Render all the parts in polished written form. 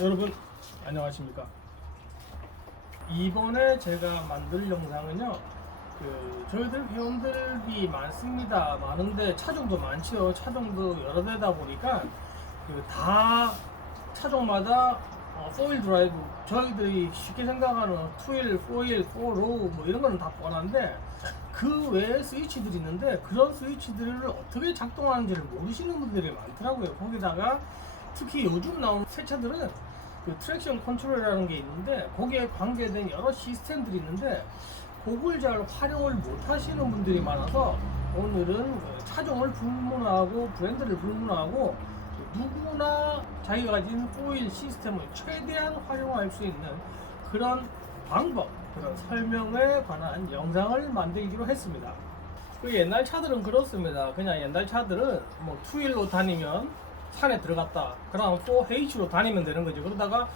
여러분 안녕하십니까. 이번에 제가 만들 영상은요, 저희들 회원들이 많습니다. 많은데 차종도 많지요. 차종도 여러 대다 보니까 다 차종마다 4휠 드라이브, 저희들이 쉽게 생각하는 2휠, 4휠, 4로우 뭐 이런 거는 다 뻔한데, 그 외에 스위치들이 있는데 그런 스위치들을 어떻게 작동하는지를 모르시는 분들이 많더라고요. 거기다가 특히 요즘 나온 새 차들은 트랙션 컨트롤이라는 게 있는데, 거기에 관계된 여러 시스템들이 있는데 그걸 잘 활용을 못 하시는 분들이 많아서, 오늘은 차종을 불문하고 브랜드를 불문하고 누구나 자기가 가진 4휠 시스템을 최대한 활용할 수 있는 그런 방법, 그런 설명에 관한 영상을 만들기로 했습니다. 옛날 차들은 그렇습니다. 그냥 옛날 차들은 뭐 2휠로 다니면 산에 들어갔다, 그럼 4H로 다니면 되는 거죠. 그러다가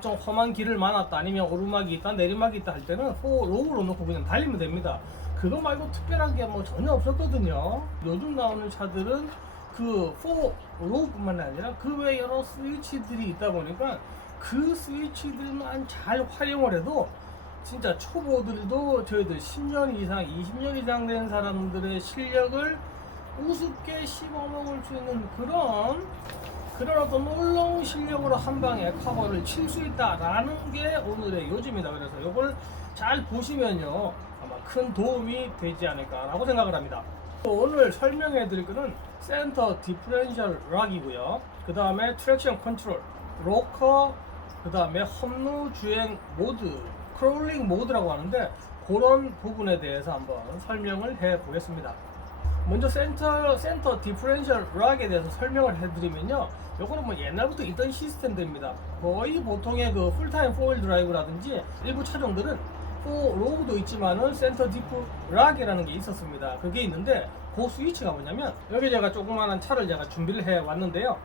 좀 험한 길을 많았다, 아니면 오르막이 있다, 내리막이 있다 할 때는 4로우로 놓고 그냥 달리면 됩니다. 그거 말고 특별한 게 뭐 전혀 없었거든요. 요즘 나오는 차들은 그 4로우뿐만 아니라 그 외에 여러 스위치들이 있다 보니까 그 스위치들만 잘 활용을 해도 진짜 초보들도 저희들 10년 이상, 20년 이상 된 사람들의 실력을 우습게 씹어먹을 수 있는 그런 어떤 놀라운 실력으로 한 방에 커버를 칠 수 있다라는 게 오늘의 요지입니다. 그래서 이걸 잘 보시면요, 아마 큰 도움이 되지 않을까라고 생각을 합니다. 오늘 설명해 드릴 거는 센터 디퍼런셜 락이고요. 그 다음에 트랙션 컨트롤, 로커, 그 다음에 험루 주행 모드, 크롤링 모드라고 하는데, 그런 부분에 대해서 한번 설명을 해 보겠습니다. 먼저 센터 디퍼런셜 락에 대해서 설명을 해드리면요, 요거는 뭐 옛날부터 있던 시스템들입니다. 거의 보통의 그 풀타임 4휠 드라이브라든지 일부 차종들은 4로우도 있지만은 센터 디프 락이라는 게 있었습니다. 그게 있는데, 그 스위치가 뭐냐면, 여기 제가 조그마한 차를 제가 준비를 해 왔는데요,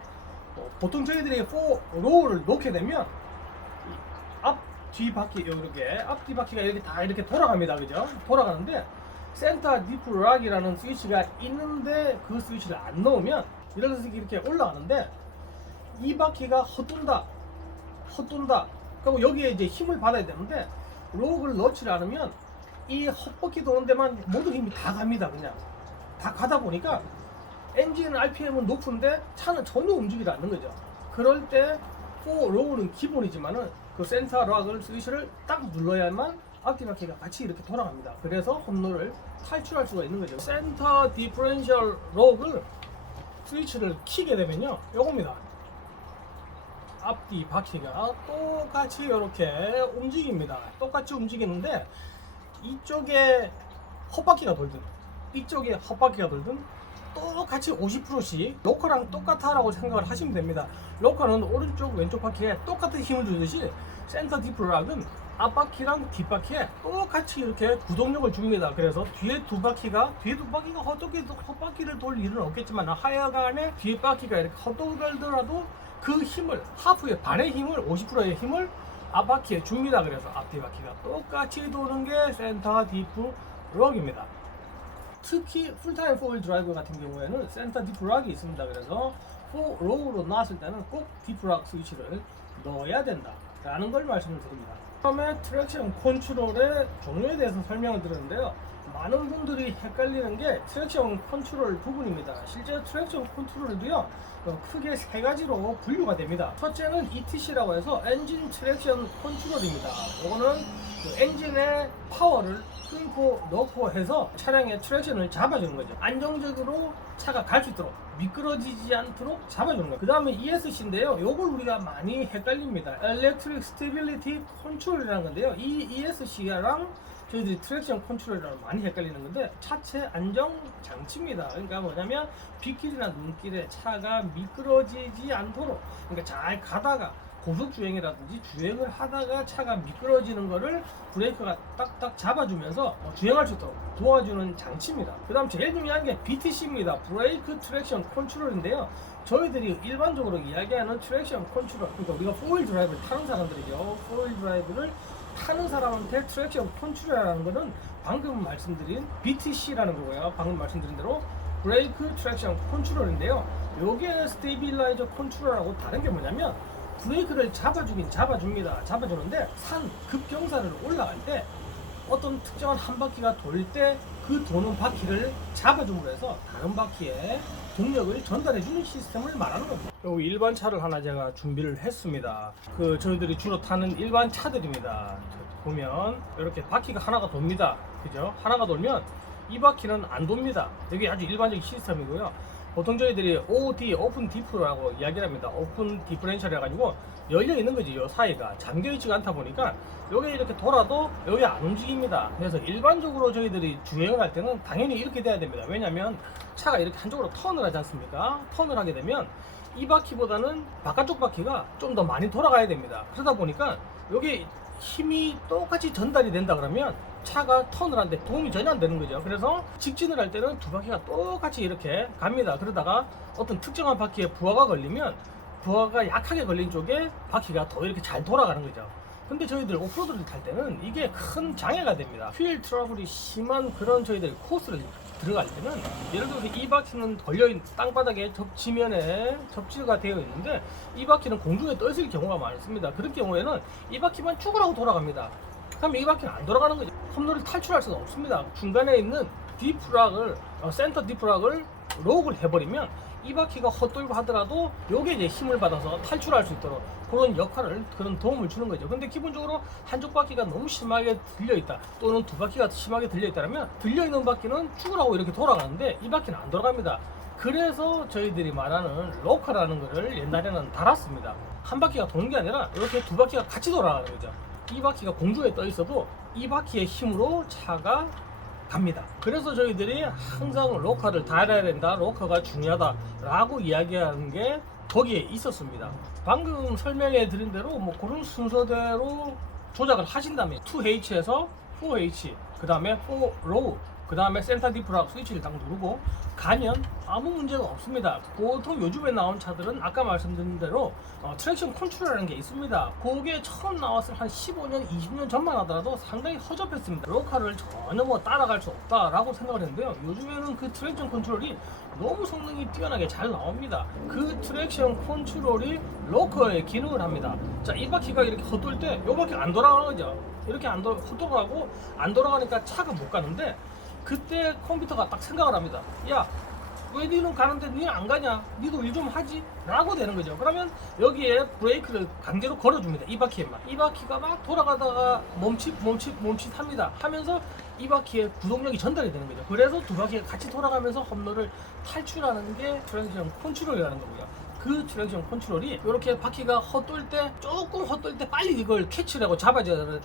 보통 저희들이 4로우를 놓게 되면 앞 뒤 바퀴, 이렇게 앞 뒤 바퀴가 이렇게 다 이렇게 돌아갑니다. 그죠? 돌아가는데, 센터 디프 락이라는 스위치가 있는데 그 스위치를 안 넣으면 이렇게 올라가는데, 이 바퀴가 헛돈다. 그리고 여기에 이제 힘을 받아야 되는데, 록을 넣지 않으면 이 헛바퀴 도는 데만 모든 힘이 다 갑니다. 그냥 다 가다 보니까 엔진 RPM은 높은데 차는 전혀 움직이지 않는 거죠. 그럴 때 4로우는 기본이지만은 그 센터 락을 스위치를 딱 눌러야만 앞뒤 바퀴가 같이 이렇게 돌아갑니다. 그래서 홈런을 탈출할 수가 있는 거죠. 센터 디퍼런셜 록을 스위치를 키게 되면요, 요겁니다. 앞뒤 바퀴가 똑같이 이렇게 움직입니다. 똑같이 움직이는데, 이쪽에 헛바퀴가 돌든 이쪽에 헛바퀴가 돌든 똑같이 50%씩 로커랑 똑같다라고 생각을 하시면 됩니다. 로커는 오른쪽 왼쪽 바퀴에 똑같은 힘을 주듯이 센터 디프락은 앞바퀴랑 뒷바퀴에 똑같이 이렇게 구동력을 줍니다. 그래서 뒤에 두 바퀴가 어떻게 헛바퀴를 돌 일은 없겠지만, 하여간에 뒤에 바퀴가 이렇게 헛돌더라도 그 힘을, 하프의 반의 힘을, 50%의 힘을 앞바퀴에 줍니다. 그래서 앞뒤 바퀴가 똑같이 도는 게 센터 디프 락입니다. 특히 풀타임 4휠 드라이브 같은 경우에는 센터 디프 락이 있습니다. 그래서 4로우로 나왔을 때는 꼭 디프 락 스위치를 넣어야 된다 라는 걸 말씀을 드립니다. 처음에 트랙션 컨트롤의 종류에 대해서 설명을 드렸는데요, 많은 분들이 헷갈리는 게 트랙션 컨트롤 부분입니다. 실제 트랙션 컨트롤도요, 크게 세 가지로 분류가 됩니다. 첫째는 ETC라고 해서 엔진 트랙션 컨트롤입니다. 이거는 엔진의 파워를 끊고 넣고 해서 차량의 트랙션을 잡아주는 거죠. 안정적으로 차가 갈 수 있도록, 미끄러지지 않도록 잡아주는 거예요. 그 다음에 ESC인데요, 이걸 우리가 많이 헷갈립니다. Electric Stability Control이라는 건데요, 이 ESC랑 저희들이 트랙션 컨트롤이랑 많이 헷갈리는 건데, 차체 안정 장치입니다. 그러니까 뭐냐면, 빗길이나 눈길에 차가 미끄러지지 않도록, 그러니까 잘 가다가 고속 주행이라든지 주행을 하다가 차가 미끄러지는 거를 브레이크가 딱딱 잡아주면서 주행할 수 있도록 도와주는 장치입니다. 그 다음 제일 중요한 게 BTC입니다. 브레이크 트랙션 컨트롤인데요, 저희들이 일반적으로 이야기하는 트랙션 컨트롤, 그러니까 우리가 4휠 드라이브를 타는 사람들이죠. 4휠 드라이브를 타는 사람한테 트랙션 컨트롤이라는 거는 방금 말씀드린 BTC라는 거고요. 방금 말씀드린 대로 브레이크 트랙션 컨트롤인데요, 요게 스테빌라이저 컨트롤하고 다른 게 뭐냐면, 브레이크를 잡아주긴 잡아주는데 산 급경사를 올라갈 때 어떤 특정한 한 바퀴가 돌 때 그 도는 바퀴를 잡아줌으로 해서 다른 바퀴에 동력을 전달해주는 시스템을 말하는 겁니다. 여기 일반 차를 하나 제가 준비를 했습니다. 저희들이 주로 타는 일반 차들입니다. 보면 이렇게 바퀴가 하나가 돕니다. 그죠? 하나가 돌면 이 바퀴는 안 돕니다. 이게 아주 일반적인 시스템이고요. 보통 저희들이 OD, 오픈 디프라고 이야기를 합니다. 오픈 디퍼렌셜 해가지고 열려 있는 거지. 이 사이가 잠겨 있지가 않다 보니까 여기 이렇게 돌아도 여기 안 움직입니다. 그래서 일반적으로 저희들이 주행을 할 때는 당연히 이렇게 돼야 됩니다. 왜냐면 차가 이렇게 한쪽으로 턴을 하지 않습니까? 턴을 하게 되면 이 바퀴보다는 바깥쪽 바퀴가 좀 더 많이 돌아가야 됩니다. 그러다 보니까 여기 힘이 똑같이 전달이 된다 그러면 차가 턴을 하는데 도움이 전혀 안 되는 거죠. 그래서 직진을 할 때는 두 바퀴가 똑같이 이렇게 갑니다. 그러다가 어떤 특정한 바퀴에 부하가 걸리면 부하가 약하게 걸린 쪽에 바퀴가 더 이렇게 잘 돌아가는 거죠. 근데 저희들 오프로드를 탈 때는 이게 큰 장애가 됩니다. 휠 트러블이 심한 그런 저희들 코스를 들어갈 때는 예를 들어서 이 바퀴는 걸려있는 땅바닥에 지면에 접지가 되어 있는데 이 바퀴는 공중에 떠 있을 경우가 많습니다. 그런 경우에는 이 바퀴만 쭉 하고 돌아갑니다. 그럼 이 바퀴는 안 돌아가는 거죠. 홈로를 탈출할 수는 없습니다. 중간에 있는 디프락을 센터 디프락을 록을 해버리면 이 바퀴가 헛돌고 하더라도 요게 이제 힘을 받아서 탈출할 수 있도록 그런 역할을, 그런 도움을 주는 거죠. 근데 기본적으로 한쪽 바퀴가 너무 심하게 들려있다, 또는 두 바퀴가 심하게 들려있다면 들려있는 바퀴는 죽으라고 이렇게 돌아가는데 이 바퀴는 안 돌아갑니다. 그래서 저희들이 말하는 로커라는 거를 옛날에는 달았습니다. 한 바퀴가 도는 게 아니라 이렇게 두 바퀴가 같이 돌아가는 거죠. 이 바퀴가 공중에 떠 있어도 이 바퀴의 힘으로 차가 갑니다. 그래서 저희들이 항상 로커를 달아야 된다, 로커가 중요하다 라고 이야기하는 게 거기에 있었습니다. 방금 설명해 드린 대로 뭐 그런 순서대로 조작을 하신다면 2H에서 4H, 그 다음에 4로우, 그 다음에 센터 디프락 스위치를 딱 누르고 가면 아무 문제가 없습니다. 보통 요즘에 나온 차들은 아까 말씀드린 대로 트랙션 컨트롤이라는 게 있습니다. 그게 처음 나왔을 한 15년, 20년 전만 하더라도 상당히 허접했습니다. 로컬을 전혀 뭐 따라갈 수 없다라고 생각을 했는데요. 요즘에는 그 트랙션 컨트롤이 너무 성능이 뛰어나게 잘 나옵니다. 그 트랙션 컨트롤이 로커의 기능을 합니다. 자, 이 바퀴가 이렇게 헛돌 때 이 바퀴가 안 돌아가는 거죠. 이렇게 헛돌아가고 안 돌아가니까 차가 못 가는데, 그때 컴퓨터가 딱 생각을 합니다. 야, 왜 니는 가는데 니는 안 가냐? 니도 일 좀 하지? 라고 되는 거죠. 그러면 여기에 브레이크를 강제로 걸어줍니다. 이 바퀴에만. 이 바퀴가 막 돌아가다가 멈칫 합니다. 하면서 이 바퀴에 구동력이 전달이 되는 거죠. 그래서 두 바퀴가 같이 돌아가면서 홈런을 탈출하는 게 트랙션 컨트롤이라는 거고요. 그 트랙션 컨트롤이 이렇게 바퀴가 헛돌 때, 조금 헛돌 때 빨리 이걸 캐치를 하고 잡아줘야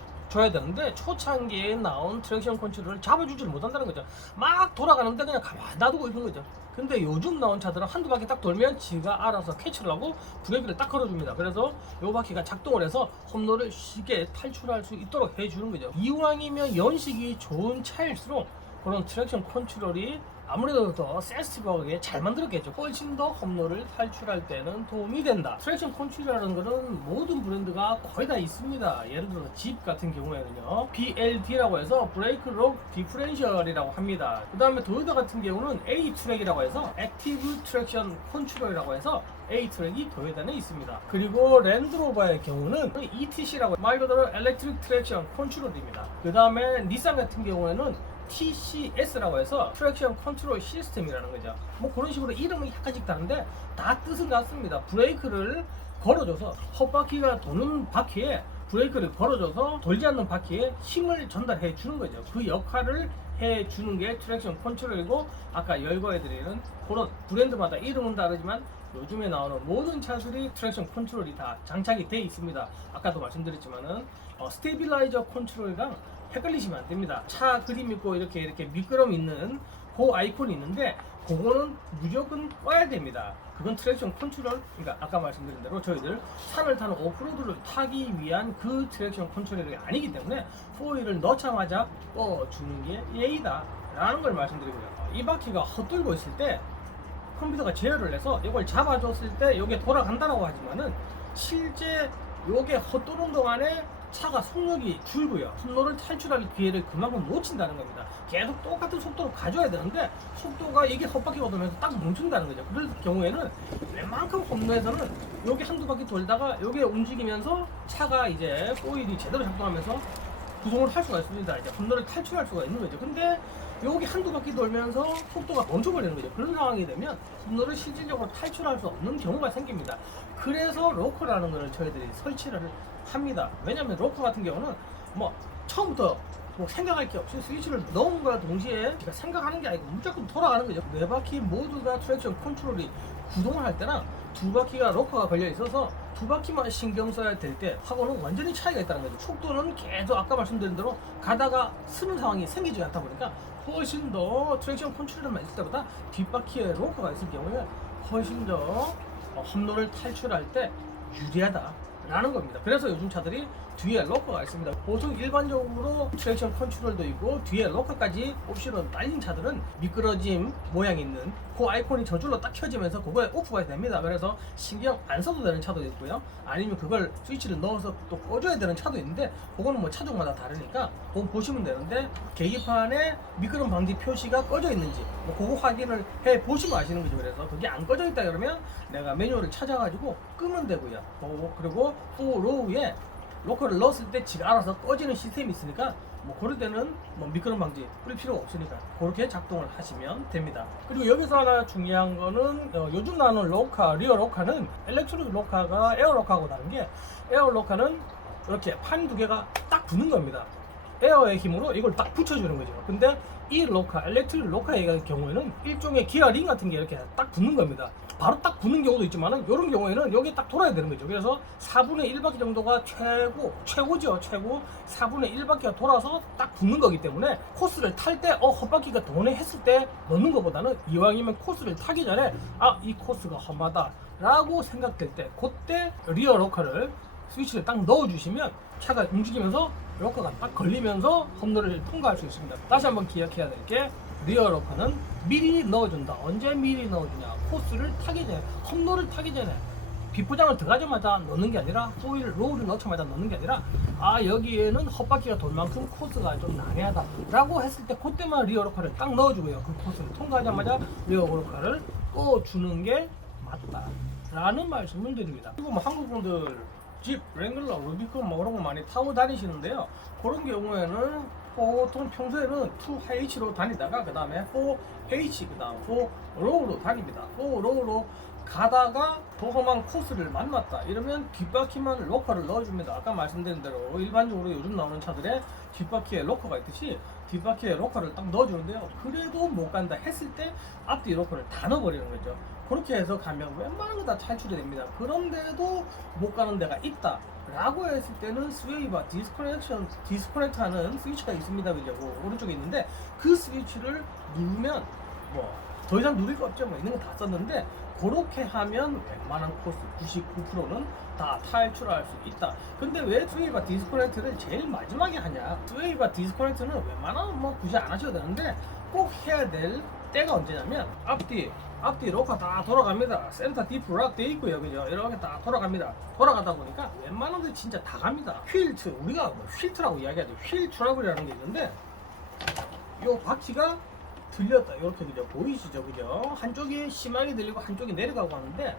되는데, 초창기에 나온 트랙션 컨트롤을 잡아주지를 못한다는 거죠. 막 돌아가는데 그냥 가만히 놔두고 있는 거죠. 근데 요즘 나온 차들은 한두 바퀴 딱 돌면 지가 알아서 캐치를 하고 브레이크를 딱 걸어줍니다. 그래서 요 바퀴가 작동을 해서 홈런을 쉽게 탈출할 수 있도록 해주는 거죠. 이왕이면 연식이 좋은 차일수록 그런 트랙션 컨트롤이 아무래도 더 센시티브하게 잘 만들었겠죠. 훨씬 더 홈런을 탈출할 때는 도움이 된다. 트랙션 컨트롤이라는 거는 모든 브랜드가 거의 다 있습니다. 예를 들어 집 같은 경우에는요, BLD라고 해서 브레이크 록 디퍼렌셜이라고 합니다. 그 다음에 도요타 같은 경우는 A-트랙이라고 해서 액티브 트랙션 컨트롤이라고 해서 A-트랙이 도요타는 있습니다. 그리고 랜드로버의 경우는 ETC라고 말 그대로 엘렉트릭 트랙션 컨트롤입니다. 그 다음에 닛산 같은 경우에는 TCS라고 해서 트랙션 컨트롤 시스템이라는 거죠. 뭐 그런 식으로 이름은 약간씩 다른데 다 뜻은 같습니다. 브레이크를 걸어줘서 헛바퀴가 도는 바퀴에 브레이크를 걸어줘서 돌지 않는 바퀴에 힘을 전달해 주는 거죠. 그 역할을 해 주는 게 트랙션 컨트롤이고, 아까 열거해드리는 그런 브랜드마다 이름은 다르지만 요즘에 나오는 모든 차들이 트랙션 컨트롤이 다 장착이 되어 있습니다. 아까도 말씀드렸지만은 스테빌라이저 컨트롤이랑 헷갈리시면 안 됩니다. 차 그림 있고 이렇게 미끄럼 있는 그 아이콘이 있는데 그거는 무조건 꺼야 됩니다. 그건 트랙션 컨트롤, 그러니까 아까 말씀드린 대로 저희들 산을 타는 오프로드를 타기 위한 그 트랙션 컨트롤이 아니기 때문에 포일을 넣자마자 꺼주는 게 예의다 라는 걸 말씀드리고요. 이 바퀴가 헛돌고 있을 때 컴퓨터가 제어를 해서 이걸 잡아줬을 때 이게 돌아간다고 하지만은 실제 요게 헛도는 동안에 차가 속력이 줄고요. 험로를 탈출할 기회를 그만큼 놓친다는 겁니다. 계속 똑같은 속도로 가져야 되는데 속도가 이게 헛바퀴가 돌면서 딱 멈춘다는 거죠. 그럴 경우에는 웬만큼 험로에서는 여기 한두 바퀴 돌다가 여기 움직이면서 차가 이제 오일이 제대로 작동하면서 구동을 할 수가 있습니다. 이제 험로를 탈출할 수가 있는 거죠. 근데 여기 한두 바퀴 돌면서 속도가 멈춰버리는 거죠. 그런 상황이 되면 험로를 실질적으로 탈출할 수 없는 경우가 생깁니다. 그래서 로커라는 것을 저희들이 설치를 합니다. 왜냐하면 로커 같은 경우는 뭐 처음부터 뭐 생각할 게 없이 스위치를 넣음과 동시에 제가 생각하는 게 아니고 무조건 돌아가는 거죠. 네 바퀴 모두가 트랙션 컨트롤이 구동을 할 때랑 두 바퀴가 로커가 걸려 있어서 두 바퀴만 신경 써야 될 때 하고는 완전히 차이가 있다는 거죠. 속도는 계속 아까 말씀드린 대로 가다가 쓰는 상황이 생기지 않다 보니까 훨씬 더 트랙션 컨트롤만 있을 때보다 뒷바퀴에 로커가 있을 경우에 훨씬 더 험로를 탈출할 때 유리하다라는 겁니다. 그래서 요즘 차들이 뒤에 로커가 있습니다. 보통 일반적으로 트랙션 컨트롤도 있고 뒤에 로커까지 옵션으로 딸린 차들은 미끄러짐 모양 있는 그 아이콘이 저절로 딱 켜지면서 그거에 오프가 됩니다. 그래서 신경 안 써도 되는 차도 있고요. 아니면 그걸 스위치를 넣어서 또 꺼줘야 되는 차도 있는데 그거는 뭐 차종마다 다르니까 그거 보시면 되는데 계기판에 미끄럼 방지 표시가 꺼져 있는지 뭐 그거 확인을 해 보시면 아시는 거죠. 그래서 그게 안 꺼져 있다 그러면 내가 매뉴얼을 찾아가지고 끄면 되고요. 그리고 4로우에 로커를 넣었을 때 지가 알아서 꺼지는 시스템이 있으니까 뭐 그럴 때는 뭐 미끄럼 방지 뿌릴 필요가 없으니까 그렇게 작동을 하시면 됩니다. 그리고 여기서 하나 중요한 거는 요즘 나오는 로카, 리어 로카는 일렉트릭 로카가 에어 로카하고 다른 게 에어 로카는 이렇게 판 두 개가 딱 붙는 겁니다. 에어의 힘으로 이걸 딱 붙여주는 거죠. 근데 이 로카, 일렉트릭 로카의 경우에는 일종의 기어링 같은 게 이렇게 딱 붙는 겁니다. 바로 딱 붙는 경우도 있지만은 이런 경우에는 여기에 딱 돌아야 되는 거죠. 그래서 4분의 1바퀴 정도가 최고죠. 최고 4분의 1바퀴가 돌아서 딱 붙는 거기 때문에 코스를 탈 때 헛바퀴가 도네 했을 때 넣는 것보다는 이왕이면 코스를 타기 전에 이 코스가 험하다 라고 생각될 때 그때 리어 로커를 스위치를 딱 넣어주시면 차가 움직이면서 로커가 딱 걸리면서 험로를 통과할 수 있습니다. 다시 한번 기억해야 될 게 리어 로커는 미리 넣어준다. 언제 미리 넣어주냐? 코스를 타기 전에, 험로를 타기 전에 비포장을 들어가자마자 넣는 게 아니라 로우를 넣자마자 넣는 게 아니라 여기에는 헛바퀴가 돌 만큼 코스가 좀 난해하다 라고 했을 때 그때만 리어 로커를 딱 넣어주고요. 그 코스를 통과하자마자 리어 로커를 꺼주는 게 맞다 라는 말씀을 드립니다. 그리고 뭐 한국 분들 집, 랭글러, 루비콘 뭐 그런 거 많이 타고 다니시는데요. 그런 경우에는 보통 평소에는 2H로 다니다가 그 다음에 4H 그 다음 4로우로 다닙니다. 4로우로 가다가 더 험한 코스를 만났다 이러면 뒷바퀴만 로커를 넣어줍니다. 아까 말씀드린 대로 일반적으로 요즘 나오는 차들에 뒷바퀴에 로커가 있듯이 뒷바퀴에 로커를 딱 넣어주는데요. 그래도 못 간다 했을 때 앞뒤 로커를 다 넣어버리는 거죠. 그렇게 해서 가면 웬만한 거 다 탈출이 됩니다. 그런데도 못 가는 데가 있다 라고 했을 때는 스웨이바 디스커넥트 하는 스위치가 있습니다. 그죠? 오른쪽에 있는데 그 스위치를 누르면 뭐 더 이상 누릴 거 없죠. 뭐 있는 거 다 썼는데 그렇게 하면 웬만한 코스 99%는 다 탈출할 수 있다. 근데 왜 스웨이바 디스커넥트를 제일 마지막에 하냐? 스웨이바 디스커넥트는 웬만하면 뭐 굳이 안 하셔도 되는데 꼭 해야 될 때가 언제냐면 앞뒤 로커 다 돌아갑니다. 센터 디프 락 돼 있고요. 그죠? 이렇게 다 돌아갑니다. 돌아가다 보니까 웬만한 데 진짜 다 갑니다. 휠트, 우리가 뭐 휠트라고 이야기하죠. 휠 트러블이라는 게 있는데 요 바퀴가 들렸다. 이렇게 그죠? 보이시죠? 그죠? 한쪽이 심하게 들리고 한쪽이 내려가고 하는데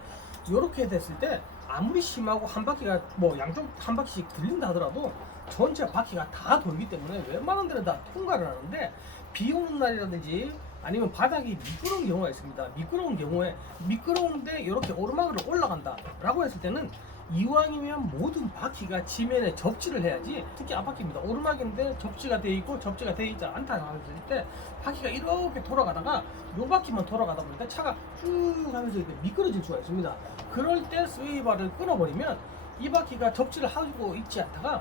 이렇게 됐을 때 아무리 심하고 한 바퀴가 뭐 양쪽 한 바퀴씩 들린다 하더라도 전체 바퀴가 다 돌기 때문에 웬만한 데는 다 통과를 하는데 비 오는 날이라든지 아니면 바닥이 미끄러운 경우가 있습니다. 미끄러운 경우에 미끄러운데 이렇게 오르막으로 올라간다 라고 했을 때는 이왕이면 모든 바퀴가 지면에 접지를 해야지. 특히 앞바퀴입니다. 오르막인데 접지가 돼 있고 접지가 돼 있지 않다고 했을 때 바퀴가 이렇게 돌아가다가 요 바퀴만 돌아가다 보니까 차가 쭉 하면서 미끄러질 수가 있습니다. 그럴 때 스웨이바를 끊어버리면 이 바퀴가 접지를 하고 있지 않다가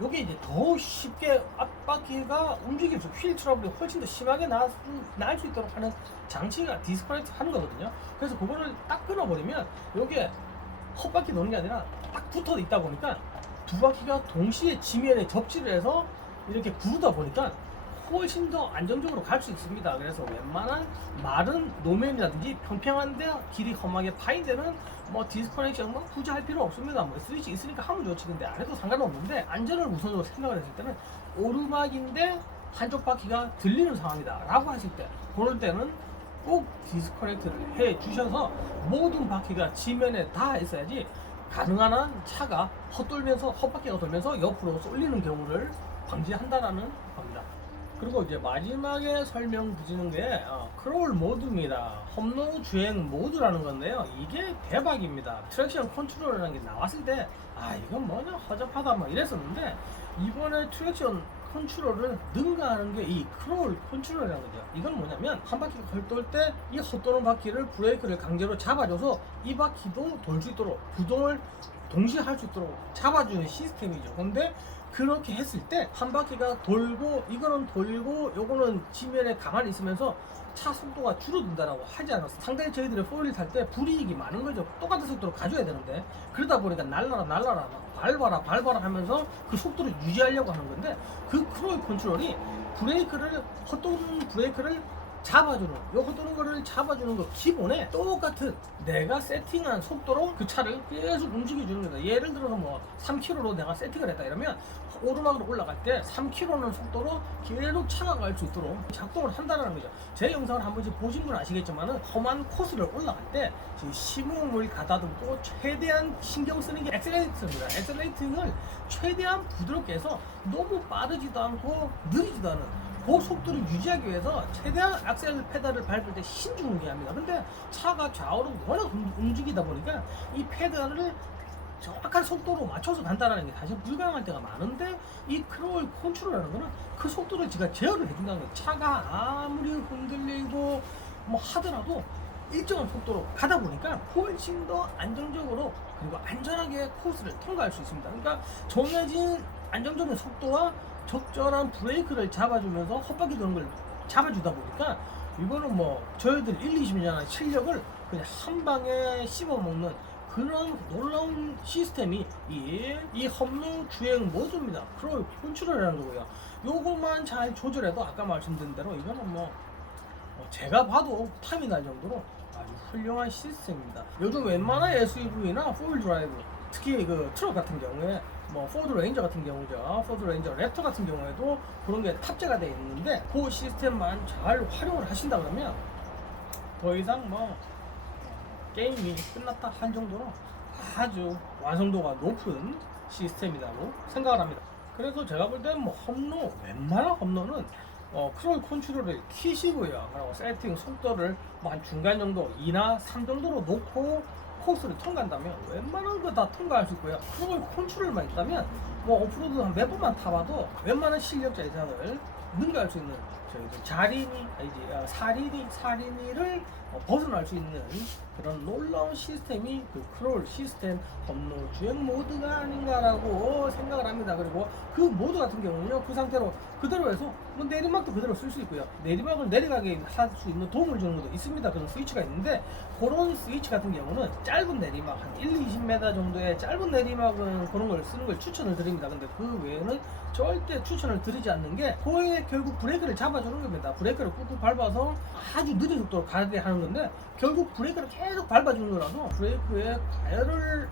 요게 이제 더 쉽게 앞바퀴가 움직일 수, 휠 트러블이 훨씬 더 심하게 날 수 있도록 하는 장치가 디스커넥트 하는 거거든요. 그래서 그거를 딱 끊어버리면 요게 헛바퀴 도는 게 아니라 딱 붙어 있다 보니까 두 바퀴가 동시에 지면에 접지를 해서 이렇게 구르다 보니까 훨씬 더 안정적으로 갈 수 있습니다. 그래서 웬만한 마른 노면이라든지 평평한데 길이 험하게 파인 데는 뭐 디스커넥션 뭐 굳이 할 필요 없습니다. 뭐 스위치 있으니까 하면 좋지. 근데 안 해도 상관없는데 안전을 우선으로 생각을 했을 때는 오르막인데 한쪽 바퀴가 들리는 상황이다 라고 하실 때, 그럴 때는 꼭 디스커넥트를 해 주셔서 모든 바퀴가 지면에 닿아 있어야지 가능한 한 차가 헛돌면서 헛바퀴가 돌면서 옆으로 쏠리는 경우를 방지한다라는 겁니다. 그리고 이제 마지막에 설명드리는 게 크롤 모드입니다. 험로 주행 모드라는 건데요. 이게 대박입니다. 트랙션 컨트롤이라는 게 나왔을 때 이건 뭐냐 허접하다 막 이랬었는데, 이번에 트랙션 컨트롤을 능가하는 게 이 크롤 컨트롤이라는 거죠. 이건 뭐냐면 한 바퀴가 헛돌 때 이 헛도는 바퀴를 브레이크를 강제로 잡아줘서 이 바퀴도 돌 수 있도록 구동을 동시에 할 수 있도록 잡아주는 시스템이죠. 근데 그렇게 했을 때 한 바퀴가 돌고 이거는 돌고 요거는 지면에 가만히 있으면서 차 속도가 줄어든다라고 하지 않았어. 상당히 저희들이 4휠 탈 때 불이익이 많은 거죠. 똑같은 속도로 가져야 되는데 그러다 보니까 날라라 밟아라 하면서 그 속도를 유지하려고 하는 건데, 그 크롤 컨트롤이 브레이크를 헛도는 브레이크를 잡아주는, 요 헛도는 거를 잡아주는 거 기본에 똑같은 내가 세팅한 속도로 그 차를 계속 움직여주는 거다. 예를 들어서 뭐 3km로 내가 세팅을 했다 이러면 오르막으로 올라갈 때 3km는 속도로 계속 차가 갈 수 있도록 작동을 한다는 거죠. 제 영상을 한 번씩 보신 분은 아시겠지만은 험한 코스를 올라갈 때 시무을 가다듬고 최대한 신경 쓰는 게 엑셀레이터입니다. 엑셀레이팅을 최대한 부드럽게 해서 너무 빠르지도 않고 느리지도 않은 그 속도를 유지하기 위해서 최대한 악셀 페달을 밟을 때 신중하게 합니다. 근데 차가 좌우로 워낙 움직이다 보니까 이 페달을 정확한 속도로 맞춰서 간다는 게 사실 불가능할 때가 많은데, 이 크롤 컨트롤이라는 거는 그 속도를 제가 제어를 해준다는 거예요. 차가 아무리 흔들리고 뭐 하더라도 일정한 속도로 가다 보니까 훨씬 더 안정적으로 그리고 안전하게 코스를 통과할 수 있습니다. 그러니까 정해진 안정적인 속도와 적절한 브레이크를 잡아주면서 헛바퀴 도는 걸 잡아주다 보니까 이거는 뭐 저희들 1, 20년 실력을 그냥 한 방에 씹어먹는 그런 놀라운 시스템이 이 험로 주행 모드입니다. 크롤 컨트롤이라는 거고요. 요것만 잘 조절해도 아까 말씀드린 대로 이거는 뭐 제가 봐도 탐이 날 정도로 아주 훌륭한 시스템입니다. 요즘 웬만한 SUV나 4휠 드라이브, 특히 그 트럭 같은 경우에 뭐 포드 레인저 같은 경우죠. 포드 레인저 랩터 같은 경우에도 그런 게 탑재가 되어 있는데 그 시스템만 잘 활용을 하신다 그러면 더 이상 뭐 게임이 끝났다 할 정도로 아주 완성도가 높은 시스템이라고 생각을 합니다. 그래서 제가 볼 때는 뭐 험로, 웬만한 험로는 크롤 컨트롤을 키시고요. 그리고 세팅 속도를 뭐 한 중간 정도 2나 3 정도로 놓고 코스를 통과한다면 웬만한 거 다 통과할 수 있고요. 크롤 컨트롤만 있다면 뭐 오프로드 한 몇 번만 타봐도 웬만한 실력자 이상을 능가할 수 있는 저희들 사린이를 벗어날 수 있는 그런 놀라운 시스템이 그 크롤 시스템 험로 주행 모드가 아닌가라고 생각을 합니다. 그리고 그 모드 같은 경우는요, 그 상태로 그대로 해서 뭐 내리막도 그대로 쓸 수 있고요, 내리막을 내려가게 할 수 있는 도움을 주는 것도 있습니다. 그런 스위치가 있는데, 그런 스위치 같은 경우는 짧은 내리막 한 1-20m 정도의 짧은 내리막은 그런 걸 쓰는 걸 추천을 드립니다. 근데 그 외에는 절대 추천을 드리지 않는 게, 그에 결국 브레이크를 잡아주는 겁니다. 브레이크를 꾹꾹 밟아서 아주 느린 속도로 가게 하는 건데, 결국 브레이크를 계속 밟아주는 거라서 브레이크에 과열을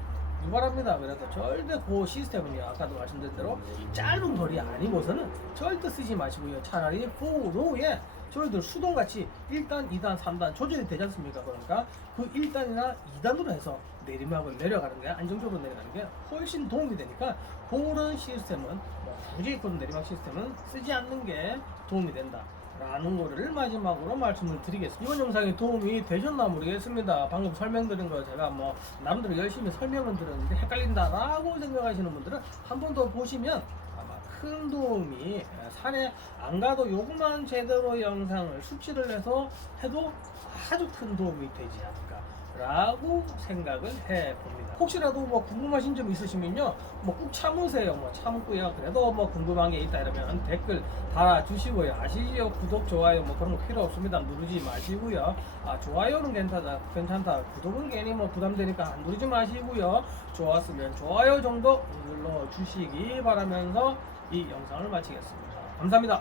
유발합니다. 그래서 절대 그 시스템은요, 아까도 말씀드린 대로 짧은 거리 아니고서는 절대 쓰지 마시고요. 차라리 4로에 저희들 수동같이 1단, 2단, 3단 조절이 되지 않습니까? 그러니까 그 1단이나 2단으로 해서 내리막을 내려가는 게, 안정적으로 내려가는 게 훨씬 도움이 되니까 그런 시스템은 뭐 굳이 그런 내리막 시스템은 쓰지 않는 게 도움이 된다 라는 거를 마지막으로 말씀을 드리겠습니다. 이번 영상이 도움이 되셨나 모르겠습니다. 방금 설명드린 거 제가 뭐 나름대로 열심히 설명을 드렸는데 헷갈린다 라고 생각하시는 분들은 한 번 더 보시면 아마 큰 도움이, 산에 안 가도 요것만 제대로 영상을 숙지를 해서 해도 아주 큰 도움이 되지 않을까 라고 생각을 해봅니다. 혹시라도 뭐 궁금하신 점 있으시면요, 뭐 꾹 참으세요. 뭐 참고요. 그래도 뭐 궁금한 게 있다 이러면 댓글 달아주시고요. 아시죠? 구독, 좋아요 뭐 그런 거 필요 없습니다. 누르지 마시고요. 좋아요는 괜찮다. 구독은 괜히 뭐 부담되니까 안 누르지 마시고요. 좋았으면 좋아요 정도 눌러주시기 바라면서 이 영상을 마치겠습니다. 감사합니다.